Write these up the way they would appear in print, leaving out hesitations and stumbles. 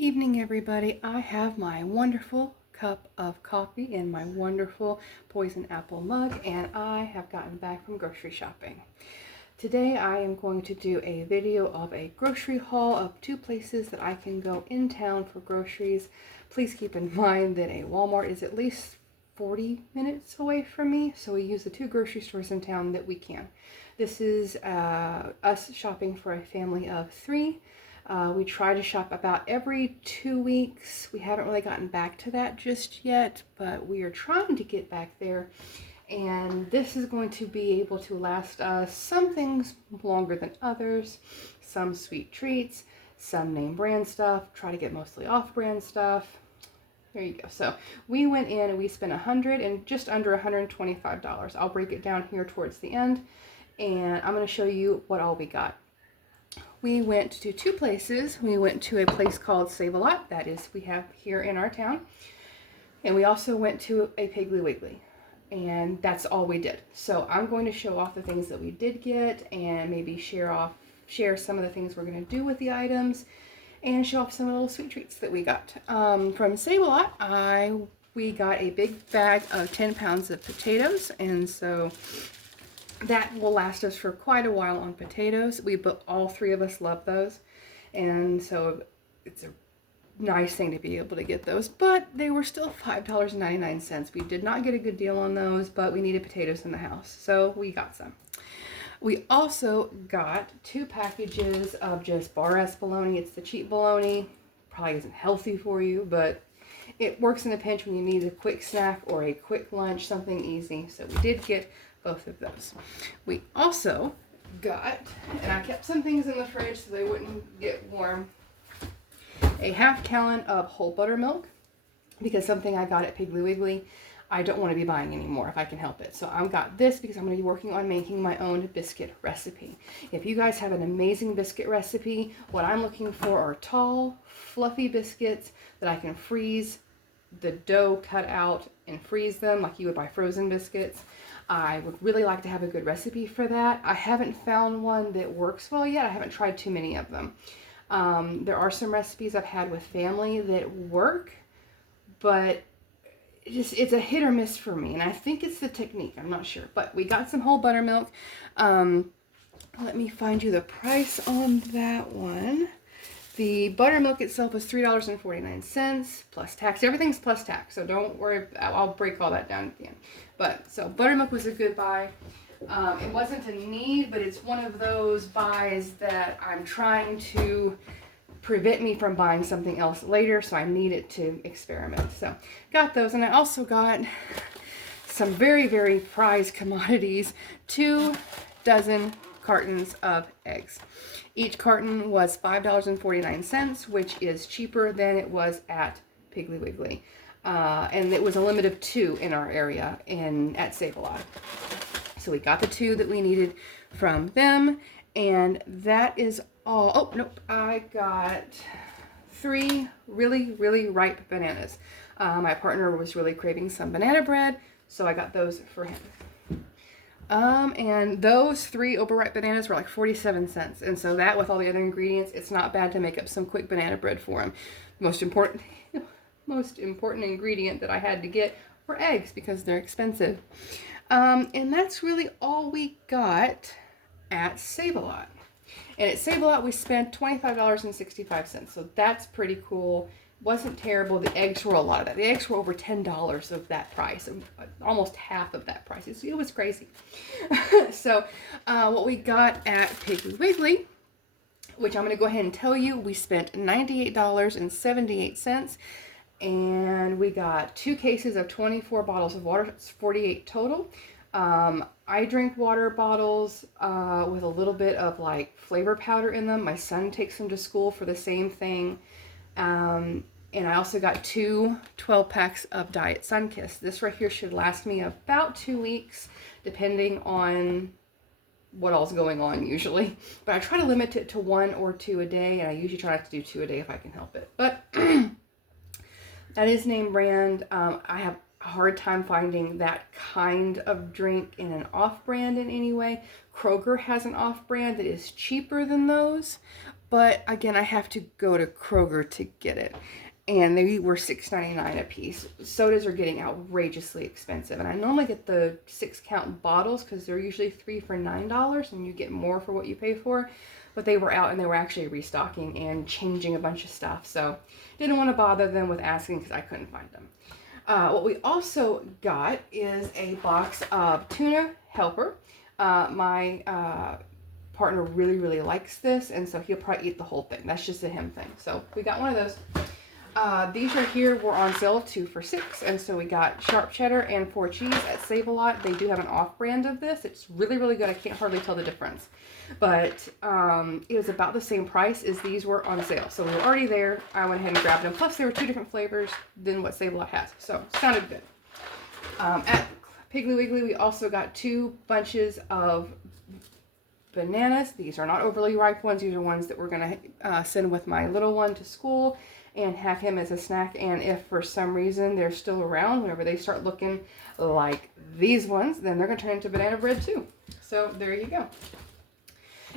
Evening, everybody. I have my wonderful cup of coffee in my wonderful poison apple mug, and I have gotten back from grocery shopping. Today I am going to do a video of a grocery haul of two places that I can go in town for groceries. Please keep in mind that a Walmart is at least 40 minutes away from me, so we use the two grocery stores in town that we can. This is us shopping for a family of three. We try to shop about every 2 weeks. We haven't really gotten back to that just yet, but we are trying to get back there. And this is going to be able to last us some things longer than others, some sweet treats, some name brand stuff, try to get mostly off-brand stuff. There you go. So we went in and we spent $100 and just under $125. I'll break it down here towards the end, and I'm going to show you what all we got. We went to two places. We went to a place called Save-A-Lot, that is, we have here in our town. And we also went to a Piggly Wiggly. And that's all we did. So I'm going to show off the things that we did get and maybe share some of the things we're going to do with the items and show off some of the little sweet treats that we got. From Save-A-Lot, we got a big bag of 10 pounds of potatoes, and so that will last us for quite a while on potatoes. All three of us love those, and so it's a nice thing to be able to get those, but they were still $5.99. We did not get a good deal on those, but we needed potatoes in the house, so we got some. We also got 2 packages of just bar-ass bologna. It's the cheap bologna. Probably isn't healthy for you, but it works in a pinch when you need a quick snack or a quick lunch, something easy. So we did get both of those. We also got, and I kept some things in the fridge so they wouldn't get warm, a half gallon of whole buttermilk, because something I got at Piggly Wiggly I don't want to be buying anymore if I can help it. So I've got this because I'm going to be working on making my own biscuit recipe. If you guys have an amazing biscuit recipe, what I'm looking for are tall, fluffy biscuits that I can freeze the dough cut out and freeze them like you would buy frozen biscuits. I would really like to have a good recipe for that. I haven't found one that works well yet. I haven't tried too many of them. There are some recipes I've had with family that work, but it's a hit or miss for me, and I think it's the technique. I'm not sure, but we got some whole buttermilk. Let me find you the price on that one. The buttermilk itself was $3.49 plus tax. Everything's plus tax, so don't worry. I'll break all that down at the end. But so buttermilk was a good buy. It wasn't a need, but it's one of those buys that I'm trying to prevent me from buying something else later, so I need it to experiment. So got those, and I also got some very, very prized commodities, 2 dozen cartons of eggs. Each carton was $5.49, which is cheaper than it was at Piggly Wiggly. And it was a limit of 2 in our area at Save-A-Lot. So we got the 2 that we needed from them, and that is all. Oh, nope. I got 3 really, really ripe bananas. My partner was really craving some banana bread, so I got those for him. And those 3 overripe bananas were like 47 cents. And so that, with all the other ingredients, it's not bad to make up some quick banana bread for him. Most important ingredient that I had to get were eggs because they're expensive. And that's really all we got at Save-A-Lot. And at Save-A-Lot, we spent $25.65. So that's pretty cool. Wasn't terrible. The eggs were a lot of that. The eggs were over $10 of that price, almost half of that price. It was crazy. So what we got at Piggly Wiggly, which I'm going to go ahead and tell you, we spent $98.78, and we got 2 cases of 24 bottles of water. It's 48 total. I drink water bottles with a little bit of like flavor powder in them. My son takes them to school for the same thing. And I also got 2 12-packs of Diet Sunkist. This right here should last me about 2 weeks, depending on what all's going on usually. But I try to limit it to 1 or 2 a day, and I usually try not to do 2 a day if I can help it. But that is name brand. I have a hard time finding that kind of drink in an off-brand in any way. Kroger has an off-brand that is cheaper than those, but again, I have to go to Kroger to get it. And they were $6.99 a piece. Sodas are getting outrageously expensive. And I normally get the 6-count bottles because they're usually 3 for $9 and you get more for what you pay for. But they were out and they were actually restocking and changing a bunch of stuff. So didn't want to bother them with asking because I couldn't find them. What we also got is a box of tuna helper. My partner really likes this, and so he'll probably eat the whole thing. That's just a him thing. So we got one of those. These right here were on sale 2 for $6, and so we got sharp cheddar and 4 cheese at Save-A-Lot. They do have an off-brand of this. It's really good. I can't hardly tell the difference, but it was about the same price as these were on sale. So we were already there. I went ahead and grabbed them. Plus, they were 2 different flavors than what Save-A-Lot has, so sounded good. At Piggly Wiggly, we also got 2 bunches of bananas. These are not overly ripe ones. These are ones that we're going to send with my little one to school and have him as a snack. And if for some reason they're still around, whenever they start looking like these ones, then they're going to turn into banana bread too. So there you go.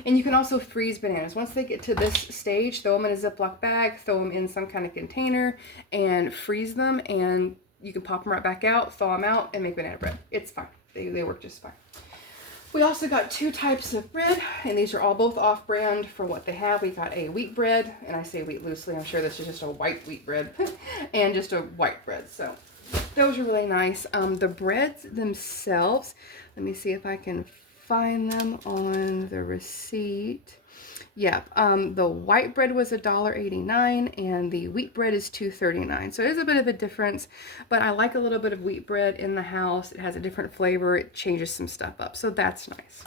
And you can also freeze bananas. Once they get to this stage, throw them in a Ziploc bag, throw them in some kind of container, and freeze them. And you can pop them right back out, thaw them out, and make banana bread. It's fine. They work just fine. We also got 2 types of bread, and these are all both off-brand for what they have. We got a wheat bread, and I say wheat loosely. I'm sure this is just a white wheat bread, and just a white bread. So those are really nice. The breads themselves, let me see if I can find them on the receipt. Yeah, the white bread was $1.89 and the wheat bread is $2.39. So it is a bit of a difference, but I like a little bit of wheat bread in the house. It has a different flavor. It changes some stuff up, so that's nice.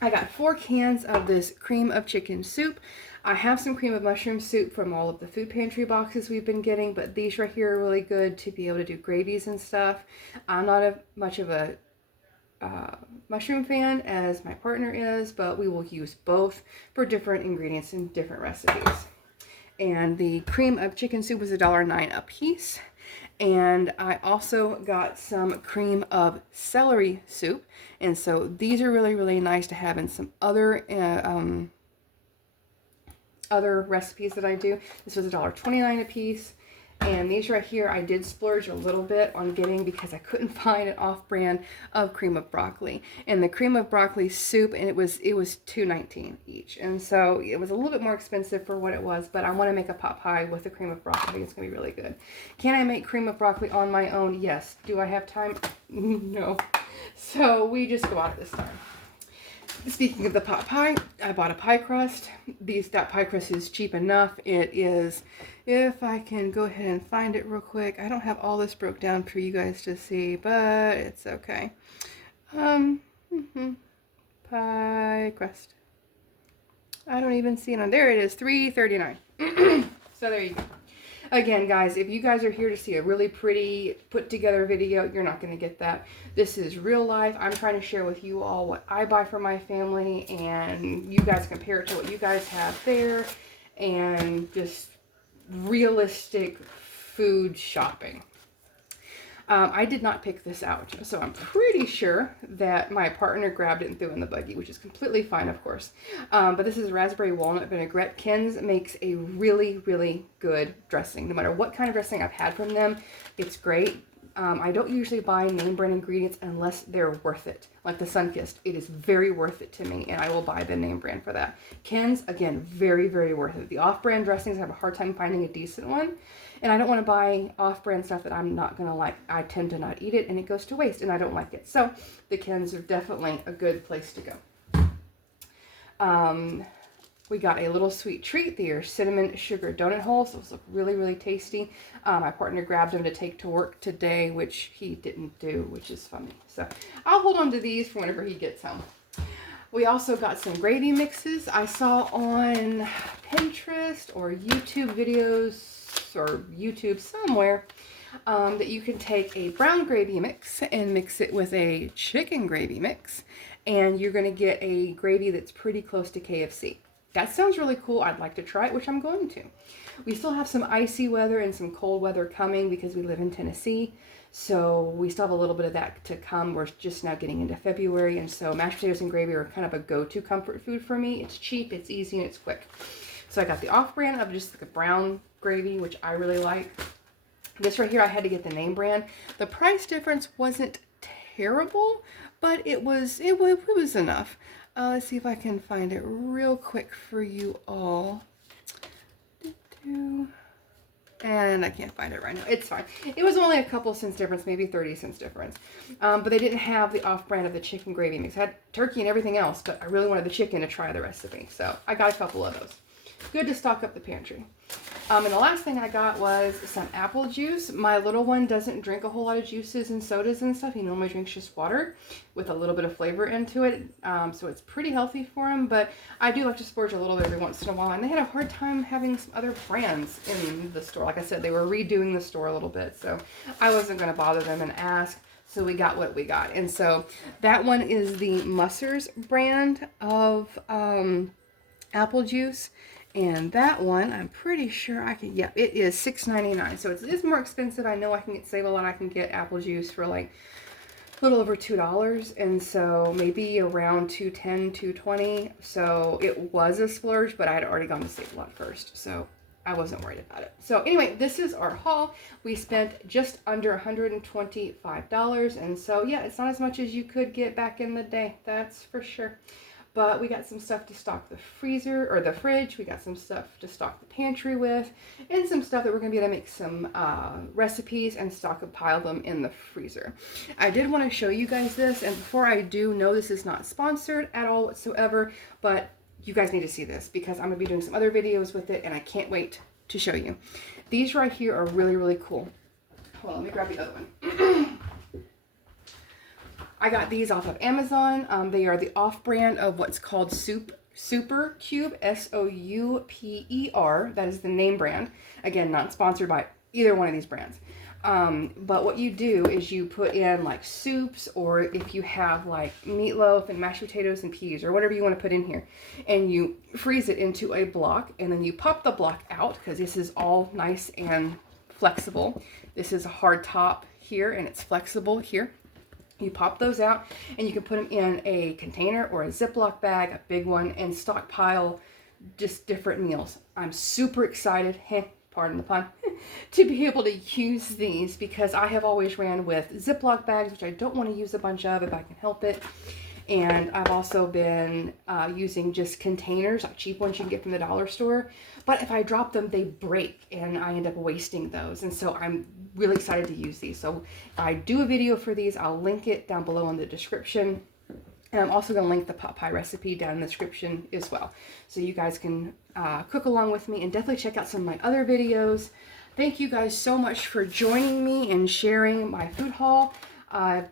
I got 4 cans of this cream of chicken soup. I have some cream of mushroom soup from all of the food pantry boxes we've been getting, but these right here are really good to be able to do gravies and stuff. I'm not much of a mushroom fan as my partner is, but we will use both for different ingredients and different recipes. And the cream of chicken soup was $1.09 a piece. And I also got some cream of celery soup, and so these are really nice to have in some other recipes that I do. This was $1.29 a piece. And these right here, I did splurge a little bit on getting because I couldn't find an off-brand of cream of broccoli. And the cream of broccoli soup, and it was $2.19 each. And so it was a little bit more expensive for what it was, but I want to make a pot pie with the cream of broccoli. I think it's going to be really good. Can I make cream of broccoli on my own? Yes. Do I have time? No. So we just go out at this time. Speaking of the pot pie, I bought a pie crust. That pie crust is cheap enough. It is, if I can go ahead and find it real quick. I don't have all this broke down for you guys to see, but it's okay. Pie crust. I don't even see it on there. It is $3.39. So there you go. Again, guys, if you guys are here to see a really pretty put together video, you're not going to get that. This is real life. I'm trying to share with you all what I buy for my family, and you guys compare it to what you guys have there, and just realistic food shopping. I did not pick this out, so I'm pretty sure that my partner grabbed it and threw it in the buggy, which is completely fine, of course. But this is raspberry walnut vinaigrette. Ken's makes a really good dressing. No matter what kind of dressing I've had from them, it's great. I don't usually buy name brand ingredients unless they're worth it. Like the Sunkist, it is very worth it to me, and I will buy the name brand for that. Ken's, again, very worth it. The off-brand dressings, I have a hard time finding a decent one, and I don't want to buy off-brand stuff that I'm not going to like. I tend to not eat it, and it goes to waste, and I don't like it. So the Ken's are definitely a good place to go. We got a little sweet treat. They are cinnamon sugar donut holes. Those look really tasty. My partner grabbed them to take to work today, which he didn't do, which is funny. So I'll hold on to these for whenever he gets home. We also got some gravy mixes. I saw on Pinterest or YouTube videos or YouTube somewhere that you can take a brown gravy mix and mix it with a chicken gravy mix, and you're going to get a gravy that's pretty close to KFC. That sounds really cool. I'd like to try it, which I'm going to. We still have some icy weather and some cold weather coming because we live in Tennessee. So we still have a little bit of that to come. We're just now getting into February, and so mashed potatoes and gravy are kind of a go-to comfort food for me. It's cheap, it's easy, and it's quick. So I got the off-brand of just like a brown gravy, which I really like. This right here, I had to get the name brand. The price difference wasn't terrible, but it was enough. Let's see if I can find it real quick for you all. And I can't find it right now. It's fine. It was only a couple cents difference, maybe 30 cents difference. But they didn't have the off-brand of the chicken gravy mix. It had turkey and everything else, but I really wanted the chicken to try the recipe. So I got a couple of those. Good to stock up the pantry. And the last thing I got was some apple juice. My little one doesn't drink a whole lot of juices and sodas and stuff. He normally drinks just water with a little bit of flavor into it. So it's pretty healthy for him, but I do like to splurge a little bit every once in a while. And they had a hard time having some other brands in the store. Like I said, they were redoing the store a little bit, so I wasn't going to bother them and ask. So we got what we got. And so that one is the Musser's brand of apple juice. And that one, I'm pretty sure I can, it is $6.99. So it is more expensive. I know I can save a lot. I can get apple juice for like a little over $2. And so maybe around $2.10, $2.20. So it was a splurge, but I had already gone to Save a Lot first. So I wasn't worried about it. So anyway, this is our haul. We spent just under $125. And so yeah, it's not as much as you could get back in the day. That's for sure. But we got some stuff to stock the freezer or the fridge. We got some stuff to stock the pantry with, and some stuff that we're going to be able to make some recipes and stockpile them in the freezer. I did want to show you guys this, and before I do, no, this is not sponsored at all whatsoever, but you guys need to see this because I'm going to be doing some other videos with it, and I can't wait to show you. These right here are really, really cool. Hold on, let me grab the other one. I got these off of Amazon. They are the off-brand of what's called Super Cube, S-O-U-P-E-R. That is the name brand. Again, not sponsored by either one of these brands. But what you do is you put in like soups, or if you have like meatloaf and mashed potatoes and peas or whatever you want to put in here, and you freeze it into a block, and then you pop the block out because this is all nice and flexible. This is a hard top here and it's flexible here. You pop those out and you can put them in a container or a Ziploc bag, a big one, and stockpile just different meals. I'm super excited, pardon the pun, to be able to use these because I have always ran with Ziploc bags, which I don't want to use a bunch of if I can help it. And I've also been using just containers, like cheap ones you can get from the dollar store. But if I drop them, they break and I end up wasting those. And so I'm really excited to use these. So if I do a video for these, I'll link it down below in the description. And I'm also going to link the pot pie recipe down in the description as well. So you guys can cook along with me and definitely check out some of my other videos. Thank you guys so much for joining me and sharing my food haul.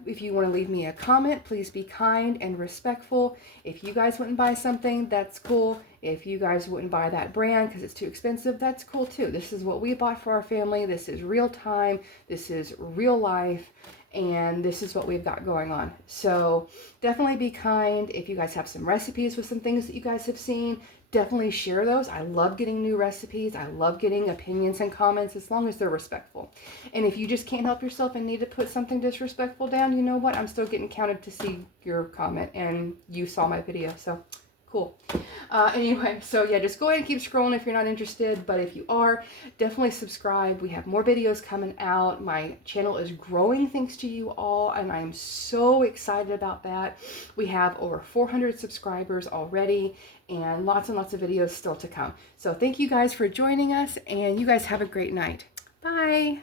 If you want to leave me a comment, please be kind and respectful. If you guys wouldn't buy something, that's cool. If you guys wouldn't buy that brand because it's too expensive, that's cool too. This is what we bought for our family. This is real time. This is real life. And this is what we've got going on. So definitely be kind. If you guys have some recipes with some things that you guys have seen, definitely share those. I love getting new recipes. I love getting opinions and comments as long as they're respectful. And if you just can't help yourself and need to put something disrespectful down, you know what? I'm still getting counted to see your comment and you saw my video. So cool. Anyway, so yeah, just go ahead and keep scrolling if you're not interested. But if you are, definitely subscribe. We have more videos coming out. My channel is growing thanks to you all, and I'm so excited about that. We have over 400 subscribers already and lots of videos still to come. So thank you guys for joining us, and you guys have a great night. Bye.